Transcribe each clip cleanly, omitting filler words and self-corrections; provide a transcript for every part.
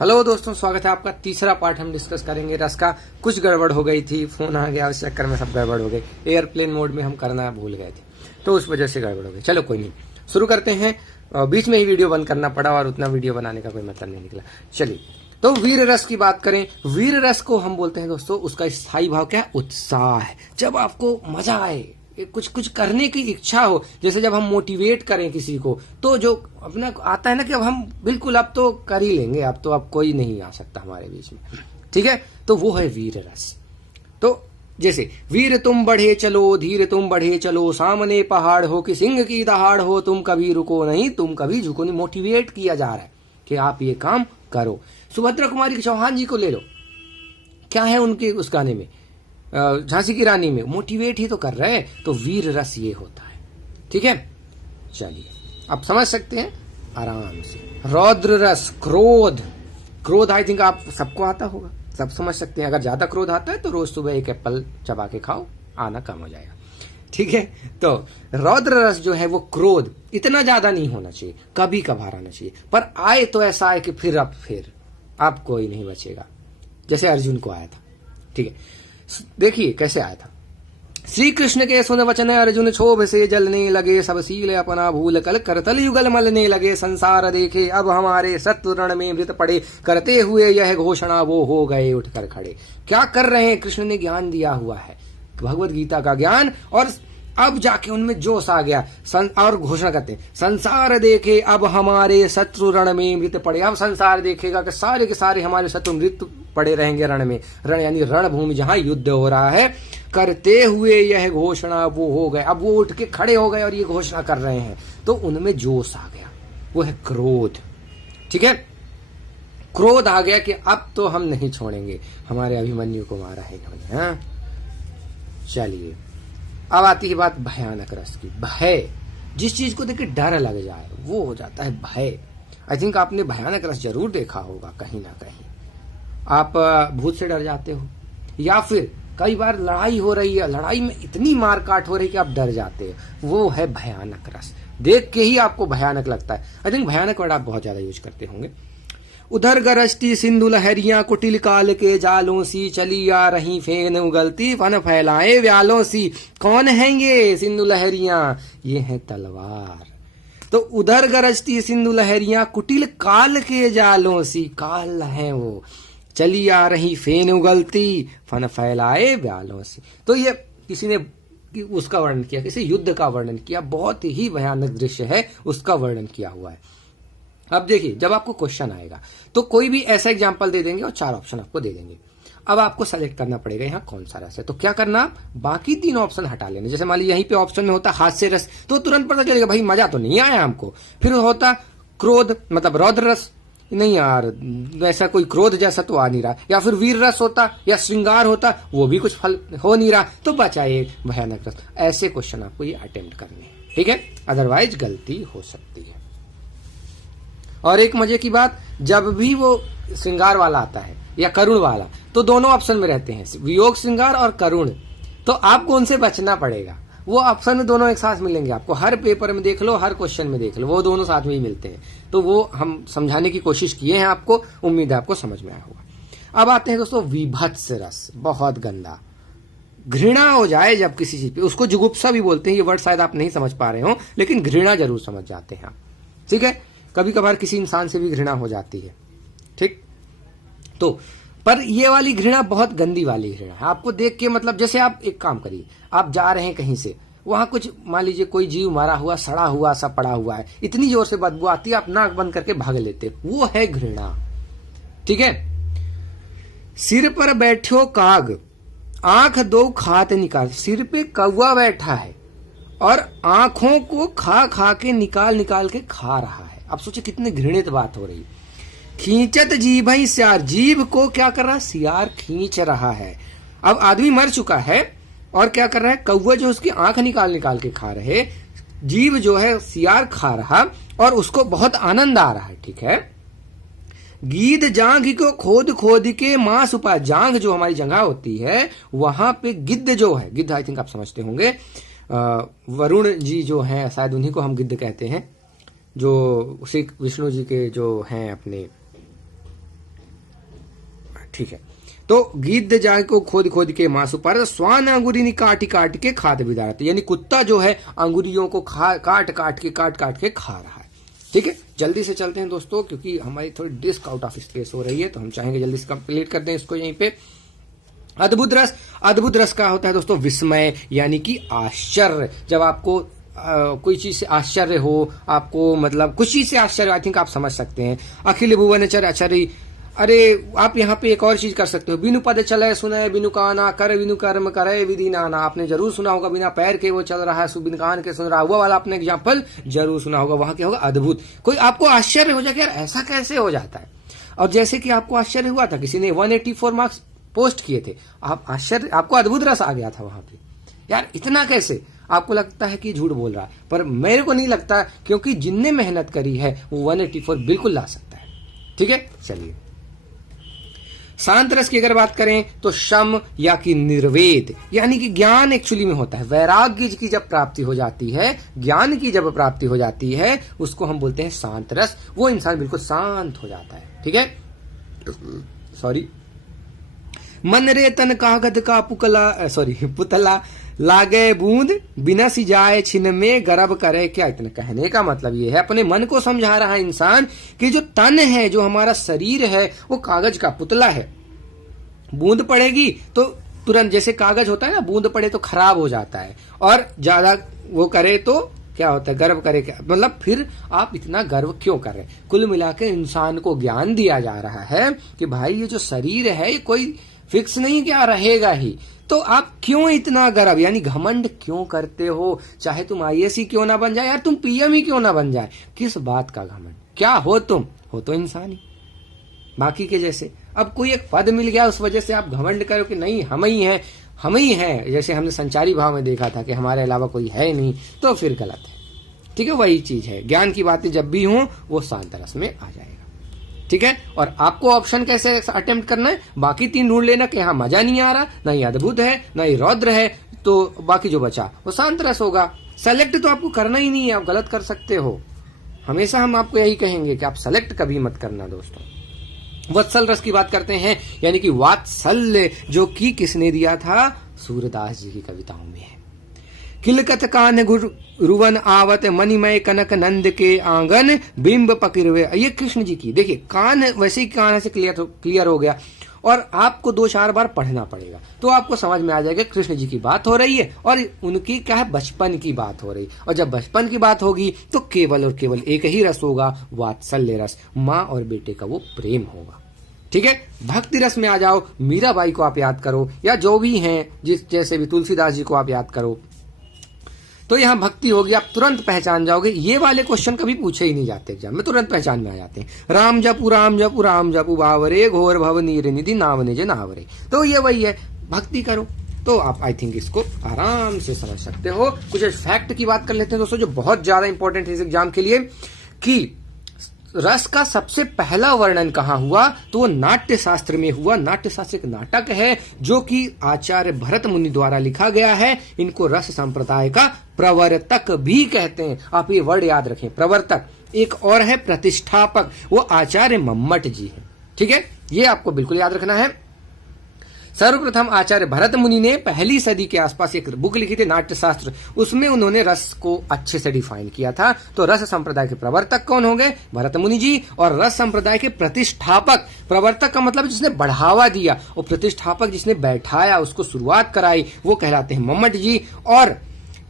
Hello दोस्तों, स्वागत है आपका। तीसरा पार्ट हम डिस्कस करेंगे रस का। कुछ गड़बड़ हो गई थी, फोन आ गया, उस चक्कर में सब गड़बड़ हो गई। एयरप्लेन मोड में हम करना भूल गए थे, तो उस वजह से गड़बड़ हो गई। चलो कोई नहीं, शुरू करते हैं। बीच में ही वीडियो बंद करना पड़ा और उतना वीडियो बनाने का कोई मतलब नहीं निकला। चलिए, तो वीर रस की बात करें। वीर रस को हम बोलते हैं दोस्तों, उसका स्थायी भाव क्या है? उत्साह है। जब आपको मजा आए, कुछ कुछ करने की इच्छा हो, जैसे जब हम मोटिवेट करें किसी को, तो जो अपना आता है ना कि अब हम बिल्कुल अब तो कर ही लेंगे, अब तो अब कोई नहीं आ सकता हमारे बीच में, ठीक है, तो वो है वीर रस। तो जैसे वीर तुम बढ़े चलो, धीर तुम बढ़े चलो, सामने पहाड़ हो कि सिंह की दहाड़ हो, तुम कभी रुको नहीं, तुम कभी झुको नहीं। मोटिवेट किया जा रहा है कि आप ये काम करो। सुभद्रा कुमारी चौहान जी को ले लो, क्या है उनके उस गाने में, झांसी की रानी में, मोटिवेट ही तो कर रहे हैं। तो वीर रस ये होता है, ठीक है। चलिए, आप समझ सकते हैं आराम से। रौद्र रस, क्रोध। क्रोध आई थिंक आप सबको आता होगा, सब समझ सकते हैं। अगर ज्यादा क्रोध आता है तो रोज सुबह एक एप्पल चबा के खाओ, आना कम हो जाएगा, ठीक है। तो रौद्र रस जो है वो क्रोध इतना ज्यादा नहीं होना चाहिए, कभी कभार आना चाहिए, पर आए तो ऐसा आए कि फिर अब कोई नहीं बचेगा, जैसे अर्जुन को आया था, ठीक है। देखिए कैसे आया था। श्री कृष्ण के सुन वचन अर्जुन क्षोभ से जलने लगे, सब सील अपना भूल कल करतल युगल मलने लगे, संसार देखे अब हमारे शत्रु रण में मृत पड़े, करते हुए यह घोषणा वो हो गए उठकर खड़े। क्या कर रहे हैं? कृष्ण ने ज्ञान दिया हुआ है, भगवत गीता का ज्ञान, और अब जाके उनमें जोश आ गया और घोषणा करते हैं, संसार देखे अब हमारे शत्रु रण में मृत पड़े। अब संसार देखेगा कि सारे के सारे हमारे शत्रु मृत पड़े रहेंगे रण में। रण यानी रणभूमि जहां युद्ध हो रहा है। करते हुए यह घोषणा वो हो गए, अब वो उठ के खड़े हो गए और ये घोषणा कर रहे हैं, तो उनमें जोश आ गया, वो है क्रोध, ठीक है। क्रोध आ गया कि अब तो हम नहीं छोड़ेंगे, हमारे अभिमन्यु को मारा है इन्होंने। हाँ, चलिए, अब आती है बात भयानक रस की। भय, जिस चीज को देख के डर लग जाए वो हो जाता है भय। आई थिंक आपने भयानक रस जरूर देखा होगा कहीं ना कहीं। आप भूत से डर जाते हो, या फिर कई बार लड़ाई हो रही है, लड़ाई में इतनी मारकाट हो रही है कि आप डर जाते हो, वो है भयानक रस। देख के ही आपको भयानक लगता है। आई थिंक भयानक वर्ड आप बहुत ज्यादा यूज करते होंगे। उधर गरजती सिंधु लहरियां, कुटिल काल के जालों सी, चली आ रही फेन उगलती, फन फैलाए व्यालों सी। कौन है ये सिंधु लहरियां? ये है तलवार। तो उधर गरजती सिंधु लहरियां, कुटिल काल के जालों सी, काल है वो, चली आ रही फेन उगलती, फन फैलाए व्यालों से। तो ये किसी ने उसका वर्णन किया, किसी युद्ध का वर्णन किया, बहुत ही भयानक दृश्य है, उसका वर्णन किया हुआ है। अब देखिए, जब आपको क्वेश्चन आएगा तो कोई भी ऐसा एग्जांपल दे देंगे और 4 ऑप्शन आपको दे देंगे। अब आपको सेलेक्ट करना पड़ेगा यहाँ कौन सा रस है। तो क्या करना, बाकी 3 ऑप्शन हटा लेने। जैसे मान लीजिए यहीं पे ऑप्शन में होता हास्य रस, तो तुरंत पता चलेगा भाई मजा तो नहीं आया हमको। फिर होता क्रोध मतलब रौद्र रस, नहीं यार वैसा कोई क्रोध जैसा तो आ नहीं रहा। या फिर वीर रस होता या श्रृंगार होता, वो भी कुछ फल हो नहीं रहा, तो बचा एक भयानक रस। ऐसे क्वेश्चन आपको ये अटेम्प्ट करने हैं, ठीक है, अदरवाइज गलती हो सकती है। और एक मजे की बात, जब भी वो श्रृंगार वाला आता है या करुण वाला, तो दोनों ऑप्शन में रहते हैं, वियोग श्रृंगार और करुण। तो आपको उनसे बचना पड़ेगा। वो ऑप्शन में दोनों एक साथ मिलेंगे आपको, हर पेपर में देख लो, हर क्वेश्चन में देख लो, वो दोनों साथ में ही मिलते हैं। तो वो हम समझाने की कोशिश किए हैं आपको, उम्मीद है आपको समझ में आया होगा। अब आते हैं दोस्तों विभत्स रस, बहुत गंदा। घृणा हो जाए जब किसी चीज पे, उसको जुगुप्सा भी बोलते हैं। ये वर्ड शायद आप नहीं समझ पा रहे हो, लेकिन घृणा जरूर समझ जाते हैं आप, ठीक है। कभी कभार किसी इंसान से भी घृणा हो जाती है, ठीक। तो पर ये वाली घृणा बहुत गंदी वाली घृणा है। आपको देख के मतलब, जैसे आप एक काम करिए, आप जा रहे हैं कहीं से, वहां कुछ मान लीजिए कोई जीव मारा हुआ, सड़ा हुआ सा पड़ा हुआ है, इतनी जोर से बदबू आती है, आप नाक बंद करके भाग लेते, वो है घृणा, ठीक है। सिर पर बैठो काग, आंख 2 खात निकाल। सिर पे कौवा बैठा है और आंखों को खा खा के निकाल निकाल के खा रहा है। अब सोचिए कितनी घृणित बात हो रही। खींचत जीभ ही सियार, जीभ को क्या कर रहा है? सियार खींच रहा है। अब आदमी मर चुका है और क्या कर रहा है? कौवा जो उसकी आंख निकाल निकाल के खा रहे, जीभ जो है सियार खा रहा और उसको बहुत आनंद आ रहा है, ठीक है। गीध जांघ को खोद खोद के मांस उपा, जांघ जो हमारी जगह होती है वहां पे गिद्ध जो है, गिद्ध आई थिंक आप समझते होंगे, वरुण जी जो हैं शायद उन्हीं को हम गिद्ध कहते हैं, जो श्री विष्णु जी के जो हैं अपने ठीक है। तो गिद्ध जाय को खोद खोद के मांसु पर स्वान अंगुरी काट काट के खाद बिदारते, यानी कुत्ता जो है अंगुरियों को काट काट के खा रहा है। ठीक है, जल्दी से चलते हैं दोस्तों, क्योंकि हमारी थोड़ी डिस्क आउट ऑफ स्पेस हो रही है, तो हम चाहेंगे जल्दी से कंप्लीट कर दें इसको यहीं पे। अद्भुत रस, अद्भुत रस का होता है दोस्तों विस्मय, यानी कि आश्चर्य। जब आपको कोई चीज से आश्चर्य हो, आपको मतलब कुछ चीज से आश्चर्य, आई थिंक आप समझ सकते हैं। अखिल भुवनचर आचार्य, अरे आप यहाँ पे एक और चीज कर सकते हो, बिनु पद चले सुने बिनु काना, कर बिनु कर्म करे विधि नाना। आपने जरूर सुना होगा, बिना पैर के वो चल रहा है, बिन कान के सुन रहा है, वो वाला आपने एग्जाम्पल जरूर सुना होगा। वहां क्या होगा, अद्भुत। कोई आपको आश्चर्य हो जाएगा, यार ऐसा कैसे हो जाता है। और जैसे कि आपको आश्चर्य हुआ था, किसी ने 184 मार्क्स पोस्ट किए थे, आप आश्चर्य, आपको अद्भुत रस आ गया था वहां पे, यार इतना कैसे। आपको लगता है कि झूठ बोल रहा है, पर मेरे को नहीं लगता, क्योंकि जिनने मेहनत करी है वो 184 बिल्कुल ला सकता है। ठीक है, चलिए। शांत रस की अगर बात करें तो शम या कि निर्वेद, यानी कि ज्ञान एक्चुअली में होता है। वैराग्य की जब प्राप्ति हो जाती है, ज्ञान की जब प्राप्ति हो जाती है, उसको हम बोलते हैं शांत रस। वो इंसान बिल्कुल शांत हो जाता है। ठीक है, सॉरी। मन रे तन कागज का पुतला लागे बूंद बिना सिजाए छिन में गर्भ करे क्या। इतना कहने का मतलब ये है, अपने मन को समझा रहा है इंसान कि जो तन है, जो हमारा शरीर है, वो कागज का पुतला है। बूंद पड़ेगी तो तुरंत, जैसे कागज होता है ना, बूंद पड़े तो खराब हो जाता है, और ज्यादा वो करे तो क्या होता है, गर्व करे क्या, मतलब फिर आप इतना गर्व क्यों कर रहे हैं। कुल मिलाकर इंसान को ज्ञान दिया जा रहा है कि भाई ये जो शरीर है ये कोई फिक्स नहीं, क्या रहेगा ही, तो आप क्यों इतना गर्व यानी घमंड क्यों करते हो। चाहे तुम आईएएस ही क्यों ना बन जाए, यार तुम पीएम ही क्यों ना बन जाए, किस बात का घमंड। क्या हो तुम, हो तो इंसान ही बाकी के जैसे। अब कोई एक पद मिल गया, उस वजह से आप घमंड करो कि नहीं हम ही हैं, हम ही हैं। जैसे हमने संचारी भाव में देखा था कि हमारे अलावा कोई है नहीं, तो फिर गलत है। ठीक है, वही चीज है, ज्ञान की बातें जब भी हों वो शांत रस में आ जाएगा। ठीक है, और आपको ऑप्शन कैसे अटेम्प्ट करना है, बाकी 3 ढूंढ लेना कि हाँ मजा नहीं आ रहा, ना ही अद्भुत है, ना ही रौद्र है, तो बाकी जो बचा वो शांत रस होगा। सेलेक्ट तो आपको करना ही नहीं है, आप गलत कर सकते हो। हमेशा हम आपको यही कहेंगे कि आप सेलेक्ट कभी मत करना दोस्तों। वत्सल रस की बात करते हैं, यानी कि वात्सल्य, जो कि किसने दिया था, सूरदास जी की कविताओं में है। किलकत कान रुवन आवत मणिमय कनक नंद के आंगन बिंब पकिरवे, ये कृष्ण जी की। देखिए कान वैसे ही कान से क्लियर हो गया, और आपको 2-4 बार पढ़ना पड़ेगा तो आपको समझ में आ जाएगा कृष्ण जी की बात हो रही है, और उनकी क्या है, बचपन की बात हो रही। और जब बचपन की बात होगी तो केवल और केवल एक ही रस होगा, वात्सल्य रस, माँ और बेटे का वो प्रेम होगा। ठीक है, भक्ति रस में आ जाओ, मीराबाई को आप याद करो, या जो भी हैं, जिस जैसे भी तुलसीदास जी को आप याद करो, तो यहाँ भक्ति होगी, आप तुरंत पहचान जाओगे। ये वाले क्वेश्चन कभी पूछे ही नहीं जाते एग्जाम में, तुरंत पहचान में आ जाते हैं। राम जपू राम जपू राम जपू बावरे घोर भव नीर निधि नावने जे नावरे, तो ये वही है, भक्ति करो। तो आप आई थिंक इसको आराम से समझ सकते हो। कुछ फैक्ट की बात कर लेते हैं दोस्तों, जो बहुत ज्यादा इंपॉर्टेंट है इस एग्जाम के लिए, कि रस का सबसे पहला वर्णन कहाँ हुआ, तो वो नाट्य शास्त्र में हुआ। नाट्य शास्त्र एक नाटक है जो कि आचार्य भरत मुनि द्वारा लिखा गया है। इनको रस संप्रदाय का प्रवर्तक भी कहते हैं, आप ये वर्ड याद रखें, प्रवर्तक। एक और है प्रतिष्ठापक, वो आचार्य मम्मट जी है। ठीक है, ये आपको बिल्कुल याद रखना है। सर्वप्रथम आचार्य भरत मुनि ने पहली सदी के आसपास एक बुक लिखी थी, नाट्य शास्त्र, उसमें उन्होंने रस को अच्छे से डिफाइन किया था। तो रस संप्रदाय के प्रवर्तक कौन हो गए, भरत मुनि जी, और रस संप्रदाय के प्रतिष्ठापक, प्रवर्तक का मतलब जिसने बढ़ावा दिया, और प्रतिष्ठापक जिसने बैठाया, उसको शुरुआत कराई, वो कहलाते हैं मम्मट जी। और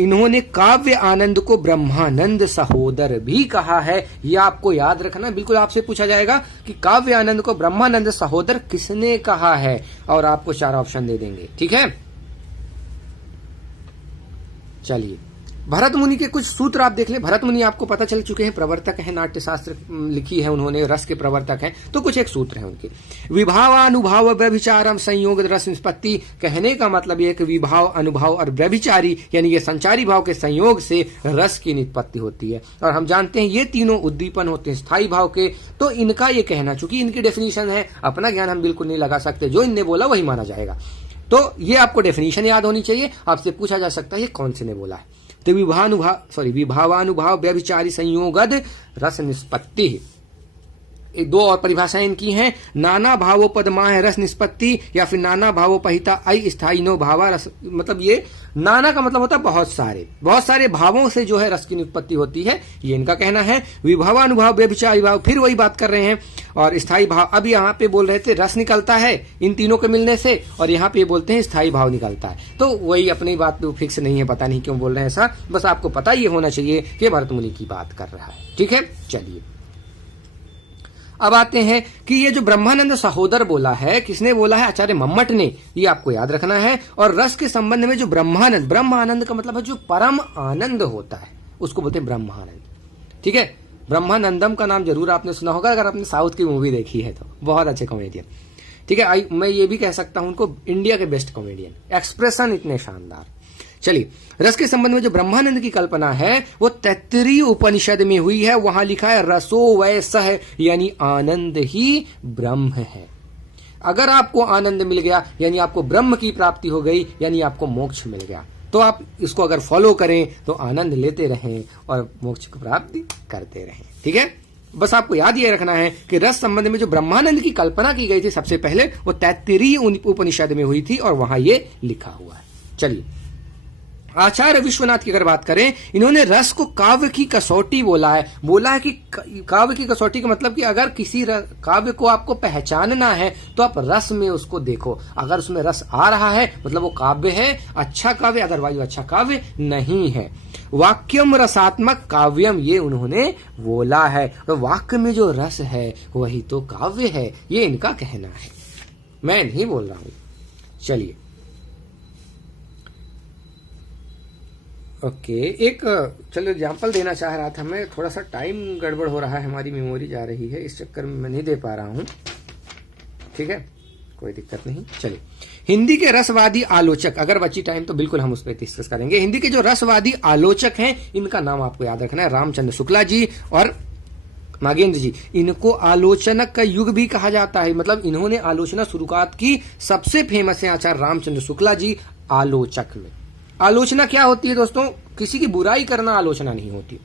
इन्होंने काव्य आनंद को ब्रह्मानंद सहोदर भी कहा है। ये आपको याद रखना, बिल्कुल आपसे पूछा जाएगा कि काव्य आनंद को ब्रह्मानंद सहोदर किसने कहा है, और आपको 4 ऑप्शन दे देंगे। ठीक है, चलिए भरत मुनि के कुछ सूत्र आप देख लें। भरत मुनि आपको पता चल चुके हैं, प्रवर्तक है, नाट्य शास्त्र लिखी है उन्होंने, रस के प्रवर्तक हैं। तो कुछ एक सूत्र है उनके, विभावानुभाव व्यभिचारम संयोग रस निष्पत्ति। कहने का मतलब यह कि विभाव, अनुभाव और व्यभिचारी यानी ये संचारी भाव के संयोग से रस की निष्पत्ति होती है। और हम जानते हैं ये तीनों उद्दीपन होते हैं स्थायी भाव के। तो इनका ये कहना, चूंकि इनकी डेफिनेशन है, अपना ज्ञान हम बिल्कुल नहीं लगा सकते, जो इनने बोला वही माना जाएगा। तो ये आपको डेफिनेशन याद होनी चाहिए। आपसे पूछा जा सकता है ये कौन से ने बोला है, तो विभावानुभाव व्यभिचारी संयोगद रस निष्पत्ति। दो और परिभाषाएं इनकी हैं, नाना भावोपदमाह रस निष्पत्ति, या फिर नाना भावोपहिता अय स्थायी नो भावा रस। मतलब ये नाना का मतलब होता है बहुत सारे भावों से जो है रस की निष्पत्ति होती है, ये इनका कहना है। विभवानुभाव व्यभिचार विभाव, फिर वही बात कर रहे हैं। और स्थायी भाव, अब यहाँ पे बोल रहे थे रस निकलता है इन तीनों के मिलने से, और यहाँ पे बोलते हैं स्थायी भाव निकलता है। तो वही अपनी बात तो फिक्स नहीं है, पता नहीं क्यों बोल रहे हैं ऐसा, बस आपको पता ये होना चाहिए कि भरत मुनि की बात कर रहा है। ठीक है, चलिए अब आते हैं कि ये जो ब्रह्मानंद सहोदर बोला है, किसने बोला है? आचार्य मम्मट ने, ये आपको याद रखना है। और रस के संबंध में जो ब्रह्मानंद, ब्रह्म आनंद का मतलब है जो परम आनंद होता है, उसको बोलते हैं ब्रह्मानंद। ठीक है, ब्रह्मानंदम का नाम जरूर आपने सुना होगा अगर आपने साउथ की मूवी देखी है तो, बहुत अच्छे कॉमेडियन। ठीक है, मैं ये भी कह सकता हूं उनको इंडिया के बेस्ट कॉमेडियन, एक्सप्रेशन इतने शानदार। चलिए, रस के संबंध में जो ब्रह्मानंद की कल्पना है वो तैत्तिरीय उपनिषद में हुई है। वहां लिखा है रसो वै सह, यानी आनंद ही ब्रह्म है। अगर आपको आनंद मिल गया यानी आपको ब्रह्म की प्राप्ति हो गई, यानी आपको मोक्ष मिल गया। तो आप इसको अगर फॉलो करें तो आनंद लेते रहें और मोक्ष की प्राप्ति करते रहें। ठीक है, बस आपको याद ये रखना है कि रस संबंध में जो ब्रह्मानंद की कल्पना की गई थी सबसे पहले, वो तैत्तिरीय उपनिषद में हुई थी और वहां ये लिखा हुआ है। चलिए, आचार्य विश्वनाथ की अगर बात करें, इन्होंने रस को काव्य की कसौटी बोला है। बोला है कि काव्य की कसौटी का मतलब कि अगर किसी काव्य को आपको पहचानना है तो आप रस में उसको देखो। अगर उसमें रस आ रहा है मतलब वो काव्य है, अच्छा काव्य, अदरवाइज अच्छा काव्य नहीं है। वाक्यम रसात्मक काव्यम, ये उन्होंने बोला है। तो वाक्य में जो रस है वही तो काव्य है, ये इनका कहना है, मैं नहीं बोल रहा हूं। चलिए, ओके, एक चलो एग्जाम्पल देना चाह रहा था मैं, थोड़ा सा टाइम गड़बड़ हो रहा है, हमारी मेमोरी जा रही है, इस चक्कर में मैं नहीं दे पा रहा हूं। ठीक है, कोई दिक्कत नहीं। चलिए, हिंदी के रसवादी आलोचक, अगर बची टाइम तो बिल्कुल हम उस पर डिस्कस करेंगे। हिंदी के जो रसवादी आलोचक हैं, इनका नाम आपको याद रखना है, रामचंद्र शुक्ला जी और नागेंद्र जी। इनको आलोचनक का युग भी कहा जाता है, मतलब इन्होंने आलोचना शुरुआत की। सबसे फेमस है आचार्य रामचंद्र शुक्ला जी आलोचक में। आलोचना क्या होती है दोस्तों? किसी की बुराई करना आलोचना नहीं होती।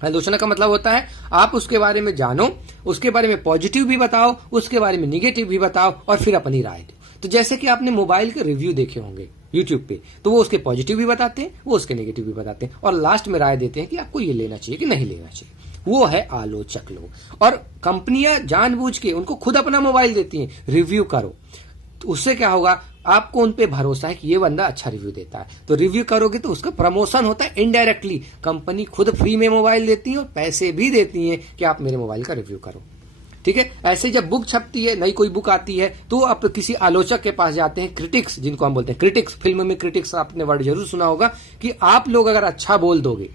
आलोचना का मतलब होता है आप उसके बारे में जानो, उसके बारे में पॉजिटिव भी बताओ, उसके बारे में निगेटिव भी बताओ और फिर अपनी राय दो। तो जैसे कि आपने मोबाइल के रिव्यू देखे होंगे यूट्यूब पे, तो वो उसके पॉजिटिव भी बताते हैं, वो उसके नेगेटिव भी बताते हैं और लास्ट में राय देते हैं कि आपको ये लेना चाहिए कि नहीं लेना चाहिए। वो है आलोचक लोग। और कंपनियां जानबूझ के उनको खुद अपना मोबाइल देती हैं, रिव्यू करो। तो उससे क्या होगा, आपको उन पे भरोसा है कि ये बंदा अच्छा रिव्यू देता है, तो रिव्यू करोगे तो उसका प्रमोशन होता है इनडायरेक्टली। कंपनी खुद फ्री में मोबाइल देती है और पैसे भी देती है कि आप मेरे मोबाइल का रिव्यू करो। ठीक है, ऐसे जब बुक छपती है, नई कोई बुक आती है, तो आप किसी आलोचक के पास जाते हैं, क्रिटिक्स जिनको हम बोलते हैं, क्रिटिक्स, फिल्म में क्रिटिक्स आपने वर्ड जरूर सुना होगा कि आप लोग अगर अच्छा बोल दोगे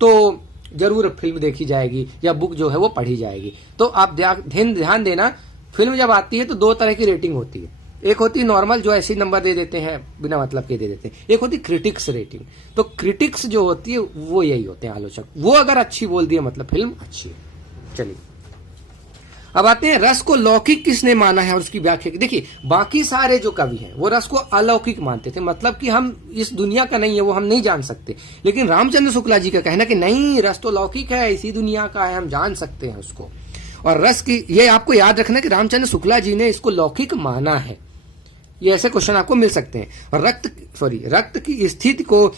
तो जरूर फिल्म देखी जाएगी या बुक जो है वो पढ़ी जाएगी। तो आप ध्यान देना, फिल्म जब आती है तो दो तरह की रेटिंग होती है। एक होती है नॉर्मल, जो ऐसे नंबर दे देते हैं बिना मतलब के दे देते हैं। एक होती क्रिटिक्स रेटिंग। तो क्रिटिक्स जो होती है वो यही होते हैं आलोचक, वो अगर अच्छी बोल दिया मतलब फिल्म अच्छी है। चलिए, अब आते हैं रस को लौकिक किसने माना है और उसकी व्याख्या। देखिए, बाकी सारे जो कवि हैं वो रस को अलौकिक मानते थे, मतलब कि हम इस दुनिया का नहीं है, वो हम नहीं जान सकते। लेकिन रामचंद्र शुक्ला जी का कहना कि नहीं, रस तो लौकिक है, इसी दुनिया का है, हम जान सकते हैं उसको। और रस की, ये आपको याद रखना कि रामचंद्र शुक्ला जी ने इसको लौकिक माना है। ये ऐसे क्वेश्चन आपको मिल सकते हैं। और रक्त की स्थिति को,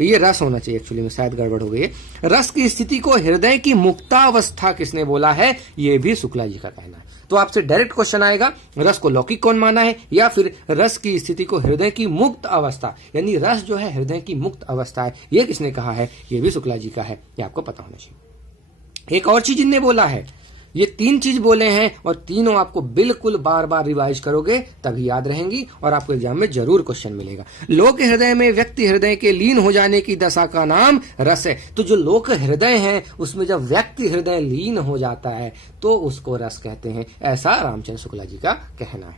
ये रस होना चाहिए, एक्चुअली में शायद गड़बड़ हो गई है। रस की स्थिति को हृदय की मुक्तावस्था किसने बोला है? ये भी शुक्ला जी का कहना है। तो आपसे डायरेक्ट क्वेश्चन आएगा, रस को लौकिक कौन माना है, या फिर रस की स्थिति को हृदय की मुक्त अवस्था, यानी रस जो है हृदय की मुक्त अवस्था है, ये किसने कहा है? ये भी शुक्ला जी का है, ये आपको पता होना चाहिए। एक और चीज इनने बोला है, ये तीन चीज बोले हैं और तीनों आपको बिल्कुल बार बार रिवाइज करोगे तभी याद रहेंगी और आपको एग्जाम में जरूर क्वेश्चन मिलेगा। लोक हृदय में व्यक्ति हृदय के लीन हो जाने की दशा का नाम रस है। तो जो लोक हृदय है उसमें जब व्यक्ति हृदय लीन हो जाता है तो उसको रस कहते हैं, ऐसा रामचंद्र शुक्ला जी का कहना है।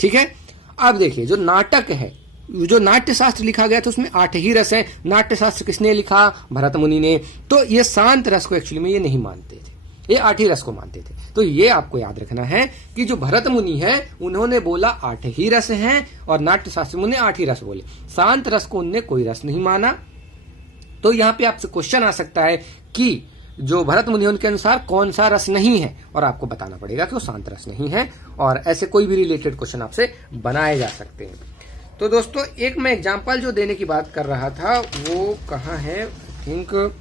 ठीक है, अब देखिए, जो नाटक है, जो नाट्य शास्त्र लिखा गया था उसमें 8 ही रस है। नाट्य शास्त्र किसने लिखा? भरत मुनि ने। तो ये शांत रस को एक्चुअली में ये नहीं मानते थे, ये 8 ही रस को मानते थे। तो ये आपको याद रखना है कि जो भरत मुनि है उन्होंने बोला 8 ही रस हैं और नाट्य शास्त्र मुनि 8 ही रस बोले। शांत रस को उनने कोई रस नहीं माना। तो यहां पे आपसे क्वेश्चन आ सकता है कि जो भरत मुनि उनके अनुसार कौन सा रस नहीं है, और आपको बताना पड़ेगा कि वो शांत रस नहीं है। और ऐसे कोई भी रिलेटेड क्वेश्चन आपसे बनाए जा सकते हैं। तो दोस्तों एक मैं एग्जाम्पल जो देने की बात कर रहा था वो कहाँ है, थिंक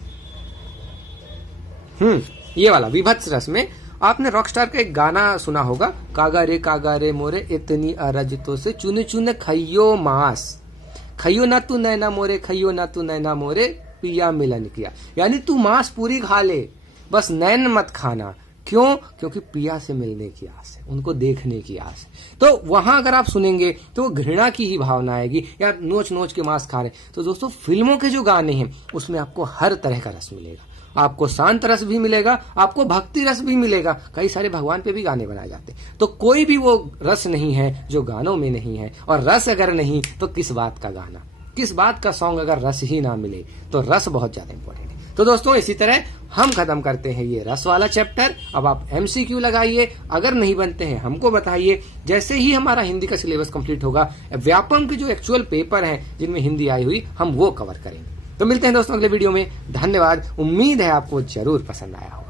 ये वाला विभत्स रस में आपने रॉकस्टार का एक गाना सुना होगा, कागा रे मोरे इतनी अरजतों से चुने चुने खइयो मांस, खइयो ना तू नैना मोरे, खइयो ना तू नैना मोरे, पिया मिलन किया। यानी तू मांस पूरी खा ले, बस नैन मत खाना। क्यों? क्योंकि पिया से मिलने की आस है, उनको देखने की आस है। तो वहां अगर आप सुनेंगे तो घृणा की ही भावना आएगी, या नोच नोच के मांस खा रहे। तो दोस्तों फिल्मों के जो गाने हैं उसमें आपको हर तरह का रस मिलेगा, आपको शांत रस भी मिलेगा, आपको भक्ति रस भी मिलेगा। कई सारे भगवान पे भी गाने बनाए जाते हैं। तो कोई भी वो रस नहीं है जो गानों में नहीं है। और रस अगर नहीं तो किस बात का गाना, किस बात का सॉन्ग अगर रस ही ना मिले। तो रस बहुत ज्यादा इंपॉर्टेंट है। तो दोस्तों इसी तरह हम खत्म करते हैं ये रस वाला चैप्टर। अब आप MCQ लगाइए, अगर नहीं बनते हैं हमको बताइए। जैसे ही हमारा हिंदी का सिलेबस कंप्लीट होगा, व्यापम के जो एक्चुअल पेपर हैं जिनमें हिंदी आई हुई, हम वो कवर करेंगे। तो मिलते हैं दोस्तों अगले वीडियो में। धन्यवाद। उम्मीद है आपको जरूर पसंद आया हो।